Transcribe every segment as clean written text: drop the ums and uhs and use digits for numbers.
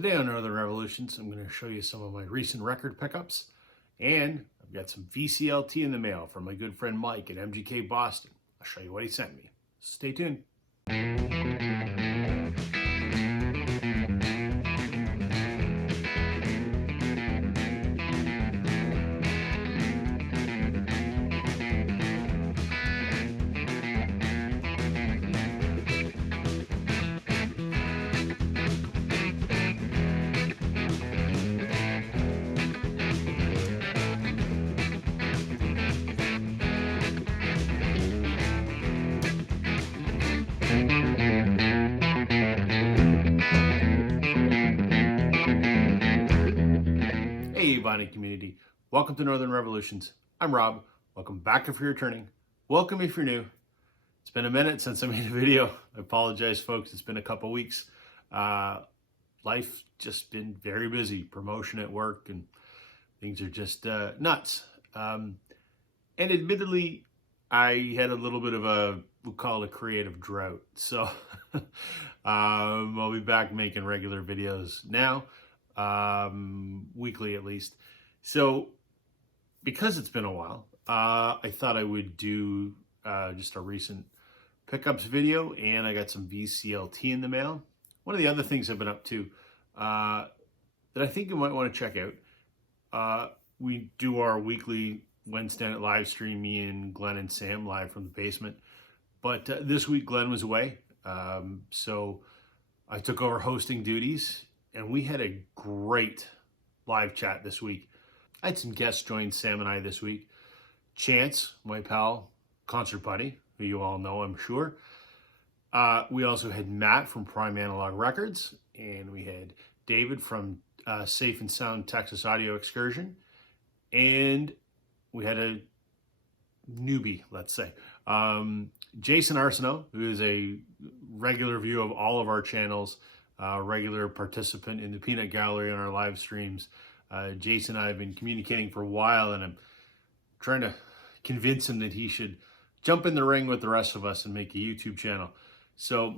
Today on Northern Revolutions, I'm going to show you some of my recent record pickups, and I've got some VCLT in the mail from my good friend Mike at MGK Boston. I'll show you what he sent me. Stay tuned. Hey, Vinyl community. Welcome to Northern Revolutions. I'm Rob. Welcome back if you're returning. Welcome if you're new. It's been a minute since I made a video. I apologize, folks. It's been a couple weeks. Life just been very busy. Promotion at work and things are just nuts. And admittedly, I had a little bit of a, we'll call it a creative drought. So I'll be back making regular videos now. Weekly at least. So because it's been a while, I thought I would do just a recent pickups video, and I got some VCLT in the mail. One of the other things I've been up to that I think you might want to check out, we do our weekly Wednesday night live stream, me and Glenn and Sam live from the basement. But this week Glenn was away, so I took over hosting duties. And we had a great live chat this week. I had some guests join Sam and I this week. Chance, my pal, concert buddy, who you all know, I'm sure. We also had Matt from Prime Analog Records. And we had David from Safe and Sound Texas Audio Excursion. And we had a newbie, let's say. Jason Arsenault, who is a regular view of all of our channels. Regular participant in the Peanut Gallery on our live streams. Jason and I have been communicating for a while, and I'm trying to convince him that he should jump in the ring with the rest of us and make a YouTube channel. So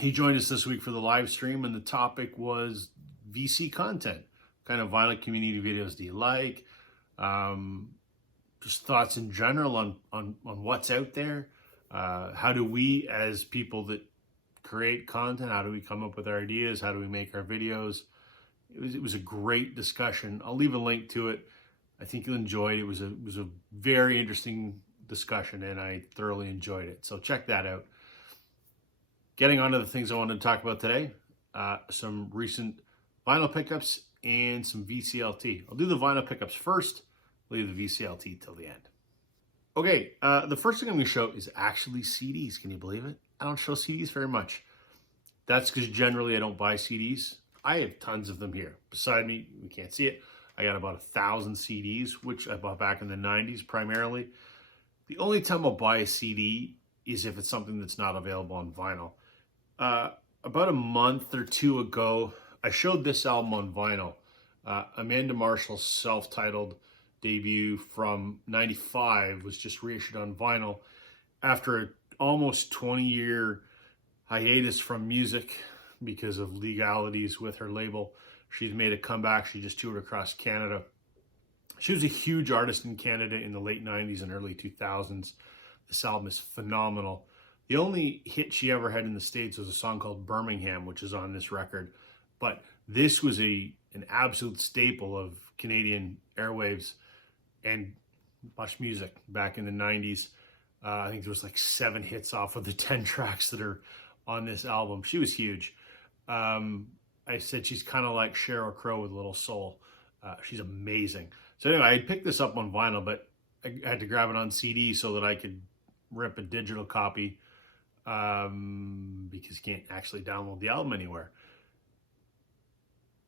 he joined us this week for the live stream, and the topic was VC content. What kind of vinyl community videos do you like? Just thoughts in general on what's out there. How do we, as people that create content, how do we come up with our ideas, how do we make our videos? It was a great discussion. I'll leave a link to it. I think you'll enjoy it. It was a very interesting discussion, and I thoroughly enjoyed it, so check that out. Getting on to the things I wanted to talk about today, some recent vinyl pickups and some VCLT. I'll do the vinyl pickups first, leave the VCLT till the end. Okay, the first thing I'm going to show is actually CDs. Can you believe it? I don't show CDs very much. That's because generally I don't buy CDs. I have tons of them here. Beside me, we can't see it. I got about 1,000 CDs, which I bought back in the 90s primarily. The only time I'll buy a CD is if it's something that's not available on vinyl. About a month or two ago, I showed this album on vinyl. Amanda Marshall's self-titled debut from '95 was just reissued on vinyl after a almost 20-year hiatus from music because of legalities with her label. She's made a comeback. She just toured across Canada. She was a huge artist in Canada in the late 90s and early 2000s. This album is phenomenal. The only hit she ever had in the States was a song called Birmingham, which is on this record. But this was an absolute staple of Canadian airwaves and much music back in the 90s. I think there was like 7 hits off of the 10 tracks that are on this album. She was huge. I said she's kind of like Sheryl Crow with a little soul. She's amazing. So anyway, I picked this up on vinyl, but I had to grab it on CD so that I could rip a digital copy because you can't actually download the album anywhere.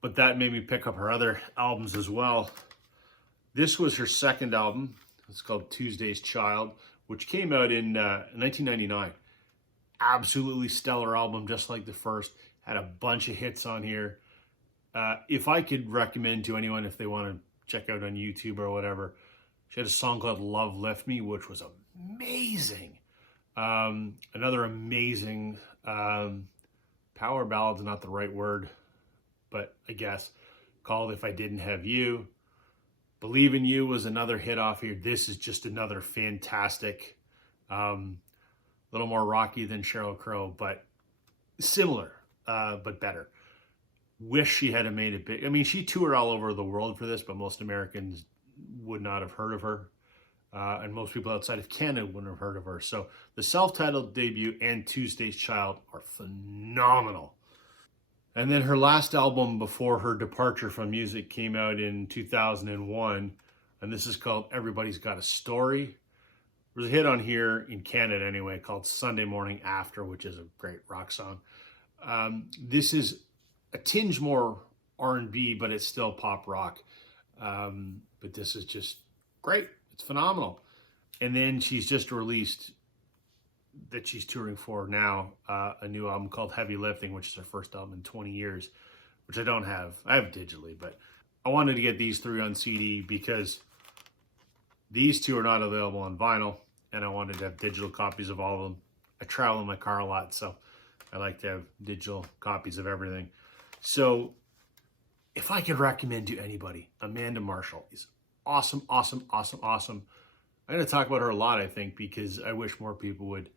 But that made me pick up her other albums as well. This was her second album. It's called Tuesday's Child, which came out in 1999. Absolutely stellar album, just like the first. Had a bunch of hits on here. If I could recommend to anyone, if they want to check out on YouTube or whatever, she had a song called Love Left Me, which was amazing. Another amazing power ballad's not the right word, but I guess, called If I Didn't Have You. Believe in You was another hit off here. This is just another fantastic, little more rocky than Sheryl Crow, but similar, but better. Wish she had made it big. I mean, she toured all over the world for this, but most Americans would not have heard of her. And most people outside of Canada wouldn't have heard of her. So the self-titled debut and Tuesday's Child are phenomenal. And then her last album before her departure from music came out in 2001, and this is called Everybody's Got a Story. There's a hit on here in Canada anyway called Sunday Morning After, which is a great rock song. This is a tinge more R&B, but it's still pop rock. But this is just great. It's phenomenal. And then she's just released, that she's touring for now, a new album called Heavy Lifting, which is her first album in 20 years, which I don't have. I have digitally, but I wanted to get these three on CD because these two are not available on vinyl, and I wanted to have digital copies of all of them. I travel in my car a lot, so I like to have digital copies of everything. So if I could recommend to anybody, Amanda Marshall is awesome, awesome, awesome, awesome. I'm going to talk about her a lot, I think, because I wish more people would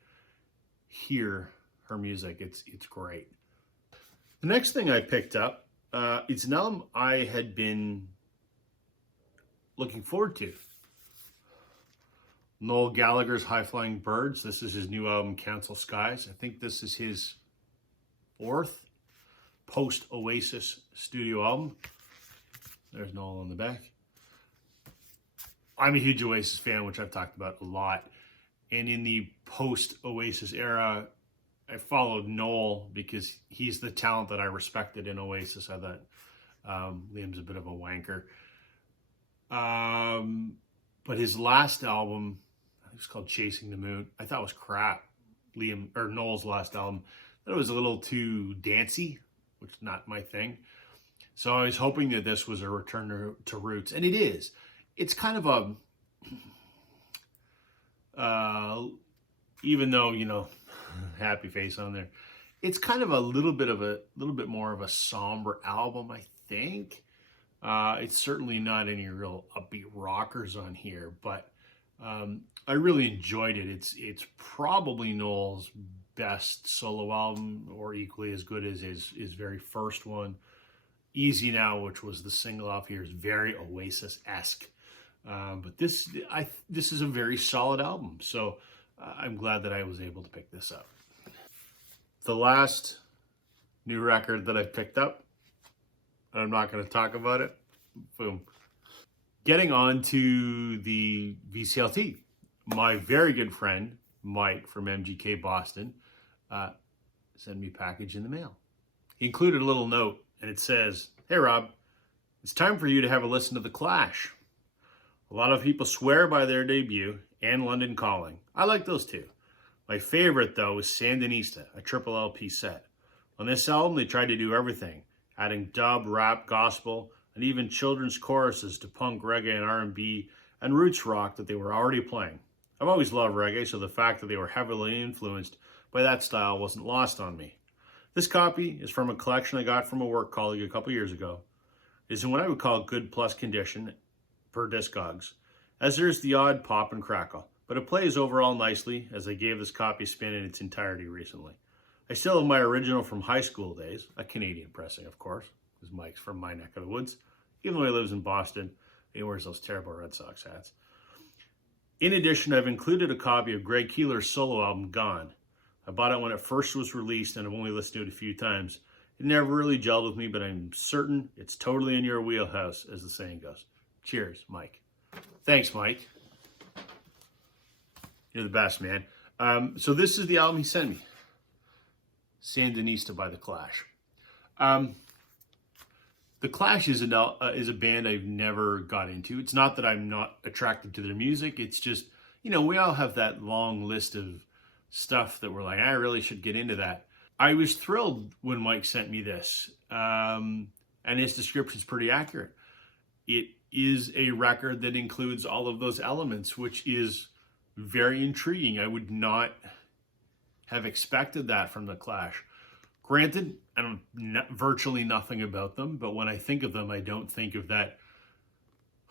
hear her music. It's great. The next thing I picked up, it's an album I had been looking forward to. Noel Gallagher's High Flying Birds. This is his new album, Council Skies. I think this is his fourth post-Oasis studio album. There's Noel on the back. I'm a huge Oasis fan, which I've talked about a lot. And in the post-Oasis era, I followed Noel because he's the talent that I respected in Oasis. I thought Liam's a bit of a wanker. But his last album, it was called Chasing the Moon, I thought was crap. Noel's last album. I thought it was a little too dancey, which is not my thing. So I was hoping that this was a return to roots, and it is. It's kind of a, even though, you know, happy face on there, it's kind of a little bit more of a somber album, I think. It's certainly not any real upbeat rockers on here, but I really enjoyed it. It's probably Noel's best solo album, or equally as good as his very first one. Easy Now, which was the single off here, is very Oasis-esque. But this is a very solid album, so I'm glad that I was able to pick this up. The last new record that I picked up, I'm not going to talk about it. Boom. Getting on to the VCLT. My very good friend, Mike from MGK Boston, sent me a package in the mail. He included a little note, and it says, "Hey Rob, it's time for you to have a listen to The Clash. A lot of people swear by their debut and London Calling. I like those two. My favorite, though, is Sandinista, a triple LP set. On this album, they tried to do everything, adding dub, rap, gospel, and even children's choruses to punk, reggae, and R&B, and roots rock that they were already playing. I've always loved reggae, so the fact that they were heavily influenced by that style wasn't lost on me. This copy is from a collection I got from a work colleague a couple years ago. It is in what I would call good plus condition per Discogs, as there's the odd pop and crackle, but it plays overall nicely, as I gave this copy a spin in its entirety recently. I still have my original from high school days, a Canadian pressing, of course, because Mike's from my neck of the woods, even though he lives in Boston. He wears those terrible Red Sox hats. In addition, I've included a copy of Greg Keeler's solo album, Gone. I bought it when it first was released, and I've only listened to it a few times. It never really gelled with me, but I'm certain it's totally in your wheelhouse, as the saying goes. Cheers, Mike." Thanks, Mike. You're the best, man. So this is the album he sent me. Sandinista by The Clash. The Clash is a band I've never got into. It's not that I'm not attracted to their music. It's just, you know, we all have that long list of stuff that we're like, I really should get into that. I was thrilled when Mike sent me this, and his description is pretty accurate. It is a record that includes all of those elements, which is very intriguing. I would not have expected that from The Clash. Granted, I don't know virtually nothing about them, but when I think of them, I don't think of that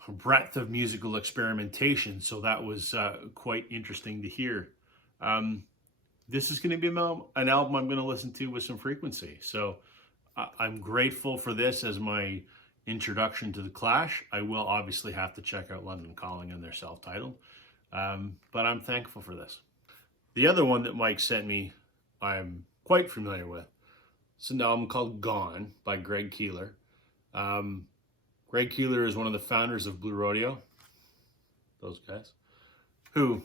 breadth of musical experimentation. So that was quite interesting to hear. This is going to be an album I'm going to listen to with some frequency. So I'm grateful for this as my introduction to the Clash. I will obviously have to check out London Calling and their self-titled, but I'm thankful for this. The other one that Mike sent me, I'm quite familiar with. It's an album called Gone by Greg Keeler. Greg Keeler is one of the founders of Blue Rodeo, those guys, who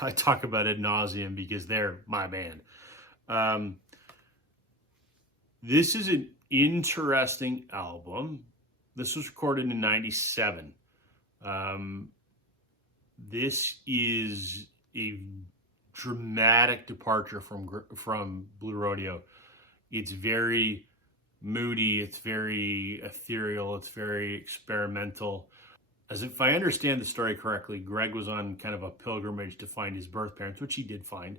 I talk about ad nauseum because they're my band. This is an interesting album. This was recorded in '97. This is a dramatic departure from Blue Rodeo. It's very moody, it's very ethereal, it's very experimental. As if I understand the story correctly, Greg was on kind of a pilgrimage to find his birth parents, which he did find.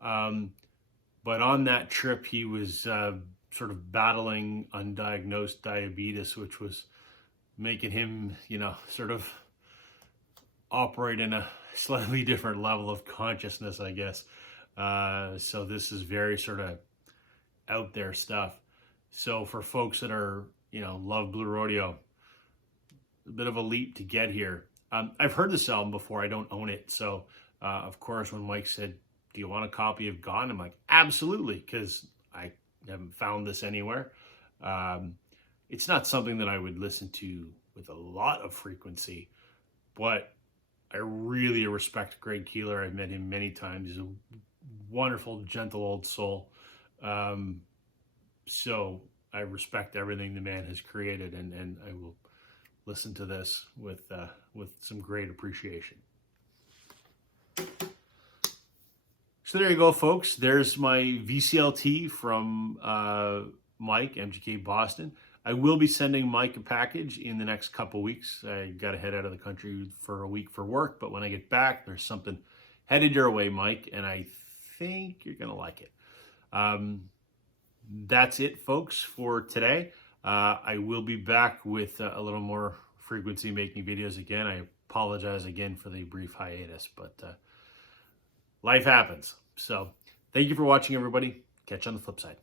But on that trip, he was sort of battling undiagnosed diabetes, which was making him, sort of operate in a slightly different level of consciousness, I guess. So this is very sort of out there stuff. So for folks that are, love Blue Rodeo, a bit of a leap to get here. I've heard this album before. I don't own it. So, of course, when Mike said, do you want a copy of Gone? I'm like, absolutely, because I haven't found this anywhere. It's not something that I would listen to with a lot of frequency, but I really respect Greg Keeler. I've met him many times. He's a wonderful, gentle old soul. So I respect everything the man has created, and I will listen to this with some great appreciation. So there you go, folks. There's my VCLT from Mike, MGK Boston. I will be sending Mike a package in the next couple weeks. I got to head out of the country for a week for work, but when I get back, there's something headed your way, Mike, and I think you're going to like it. That's it, folks, for today. I will be back with a little more frequency making videos again. I apologize again for the brief hiatus, but life happens. So thank you for watching, everybody. Catch you on the flip side.